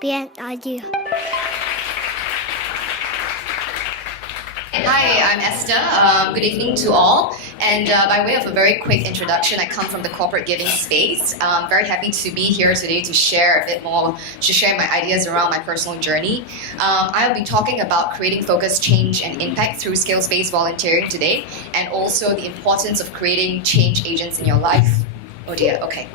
bien idea. Hi, I'm Esther. Good evening to all. And by way of a very quick introduction, I come from the corporate giving space. I'm very happy to be here today to share a bit more, to share my ideas around my personal journey. I'll be talking about creating focus, change, and impact through skills-based volunteering today, and also the importance of creating change agents in your life. Oh dear, okay.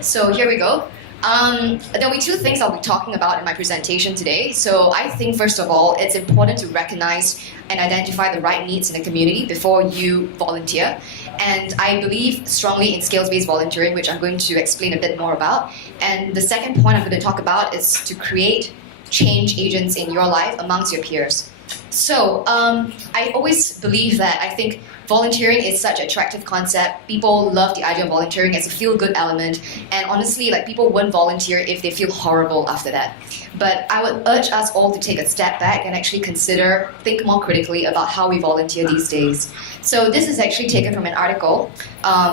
So here we go. There'll be two things I'll be talking about in my presentation today. So I think, first of all, it's important to recognize and identify the right needs in the community before you volunteer. And I believe strongly in skills-based volunteering, which I'm going to explain a bit more about. And the second point I'm going to talk about is to create change agents in your life amongst your peers. So I always believe that I think volunteering is such an attractive concept. People love the idea of volunteering as a feel-good element, and honestly, like, people won't volunteer if they feel horrible after that. But I would urge us all to take a step back and actually think more critically about how we volunteer these days. So this is actually taken from an article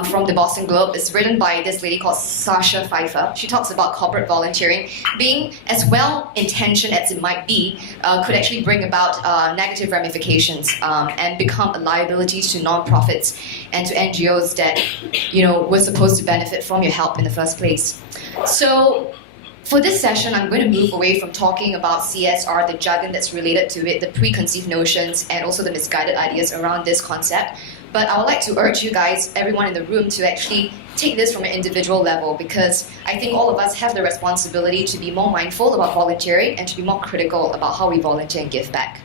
from the Boston Globe. It's written by this lady called Sasha Pfeiffer. She talks about corporate volunteering being as well-intentioned as it might be, could actually bring about negative ramifications and become a liability to nonprofits and to NGOs that, were supposed to benefit from your help in the first place. So for this session, I'm going to move away from talking about CSR, the jargon that's related to it, the preconceived notions, and also the misguided ideas around this concept. But I would like to urge you guys, everyone in the room, to actually take this from an individual level, because I think all of us have the responsibility to be more mindful about volunteering and to be more critical about how we volunteer and give back.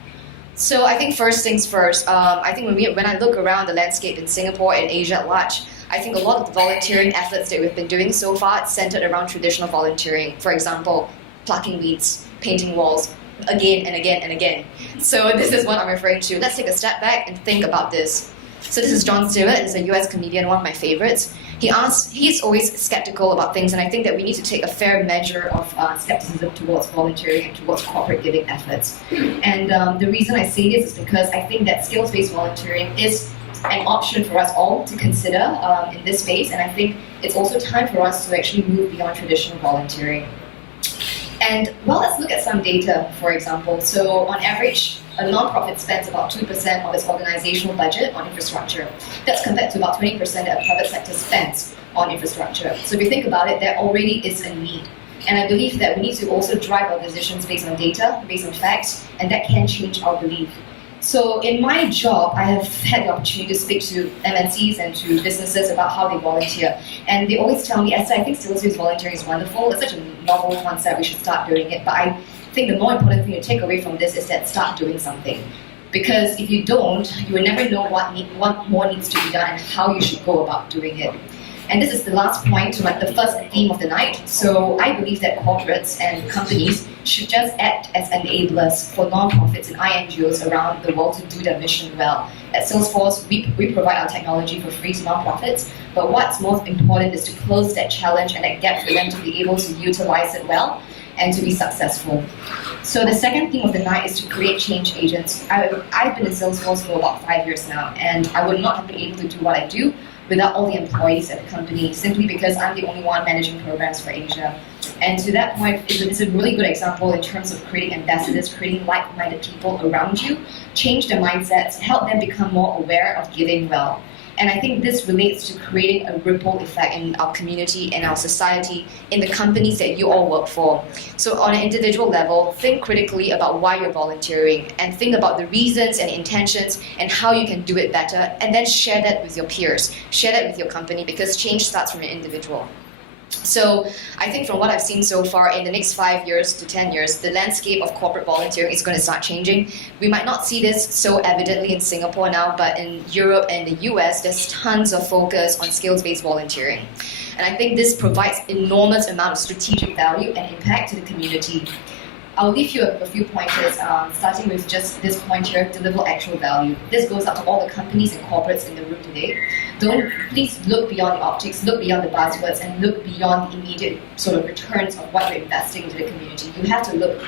So I think first things first, I think when I look around the landscape in Singapore and Asia at large, I think a lot of the volunteering efforts that we've been doing so far is centered around traditional volunteering. For example, plucking weeds, painting walls, again and again and again. So this is what I'm referring to. Let's take a step back and think about this. So this is Jon Stewart. He's a US comedian, one of my favorites. He's always skeptical about things, and I think that we need to take a fair measure of skepticism towards volunteering and towards corporate giving efforts. And the reason I say this is because I think that skills-based volunteering is an option for us all to consider in this space, and I think it's also time for us to actually move beyond traditional volunteering. And well, let's look at some data, for example. So on average, a nonprofit spends about 2% of its organizational budget on infrastructure. That's compared to about 20% that a private sector spends on infrastructure. So if you think about it, there already is a need. And I believe that we need to also drive our decisions based on data, based on facts, and that can change our belief. So in my job, I have had the opportunity to speak to MNCs and to businesses about how they volunteer. And they always tell me, Esther, I think skills-based volunteering is wonderful. It's such a novel concept, we should start doing it. But I think the more important thing to take away from this is that start doing something. Because if you don't, you will never know what more needs to be done and how you should go about doing it. And this is the last point, the first theme of the night. So I believe that corporates and companies should just act as enablers for nonprofits and INGOs around the world to do their mission well. At Salesforce, we provide our technology for free to nonprofits, but what's most important is to close that challenge and that gap for them to be able to utilize it well and to be successful. So the second theme of the night is to create change agents. I've been in Salesforce for about 5 years now, and I would not have been able to do what I do without all the employees at the company, simply because I'm the only one managing programs for Asia. And to that point, it's a really good example in terms of creating ambassadors, creating like-minded people around you, change their mindsets, help them become more aware of giving well. And I think this relates to creating a ripple effect in our community and our society, in the companies that you all work for. So on an individual level, think critically about why you're volunteering and think about the reasons and intentions and how you can do it better, and then share that with your peers, share that with your company, because change starts from an individual. So I think from what I've seen so far, in the next 5 years to 10 years, the landscape of corporate volunteering is going to start changing. We might not see this so evidently in Singapore now, but in Europe and the US, there's tons of focus on skills-based volunteering. And I think this provides enormous amount of strategic value and impact to the community. I'll leave you a few pointers, starting with just this point here, deliver actual value. This goes out to all the companies and corporates in the room today. Please look beyond the optics, look beyond the buzzwords, and look beyond the immediate sort of returns of what you're investing into the community. You have to look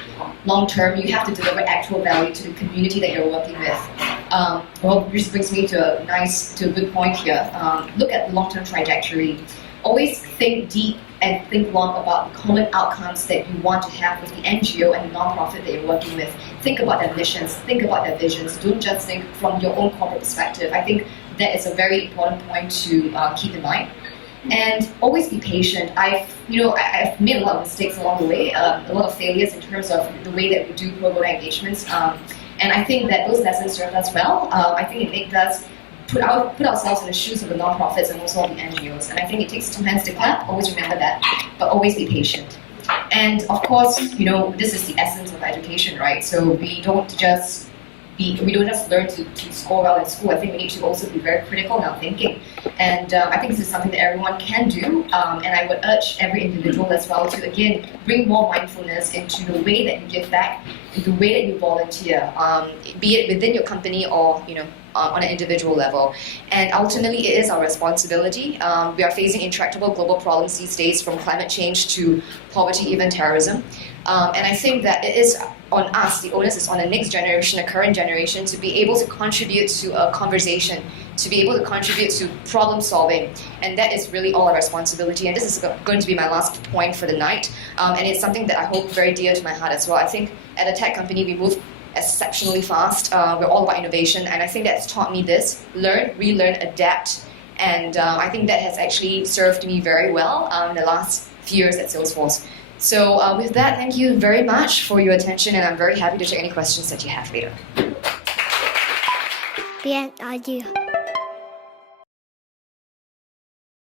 long-term, you have to deliver actual value to the community that you're working with. This brings me to a good point here. Look at the long-term trajectory. Always think deep and think long about the common outcomes that you want to have with the NGO and the nonprofit that you're working with. Think about their missions, think about their visions. Don't just think from your own corporate perspective. I think that is a very important point to keep in mind. And always be patient. I've made a lot of mistakes along the way, a lot of failures in terms of the way that we do pro bono engagements. And I think that those lessons served us well. I think it made us put ourselves in the shoes of the nonprofits and also the NGOs. And I think it takes two hands to clap. Always remember that, but always be patient. And of course, this is the essence of education, right? So we don't just learn to score well in school. I think we need to also be very critical in our thinking. And I think this is something that everyone can do. And I would urge every individual as well to, again, bring more mindfulness into the way that you give back, the way that you volunteer, be it within your company or, on an individual level. And ultimately, it is our responsibility. We are facing intractable global problems these days, from climate change to poverty, even terrorism. And I think that it is on us, the onus is on the next generation, the current generation, to be able to contribute to a conversation, to be able to contribute to problem solving. And that is really all our responsibility. And this is going to be my last point for the night. And it's something that I hold very dear to my heart as well. I think at a tech company, we move exceptionally fast. We're all about innovation. And I think that's taught me this: learn, relearn, adapt. And I think that has actually served me very well in the last few years at Salesforce. So with that, thank you very much for your attention, and I'm very happy to take any questions that you have later. The end idea.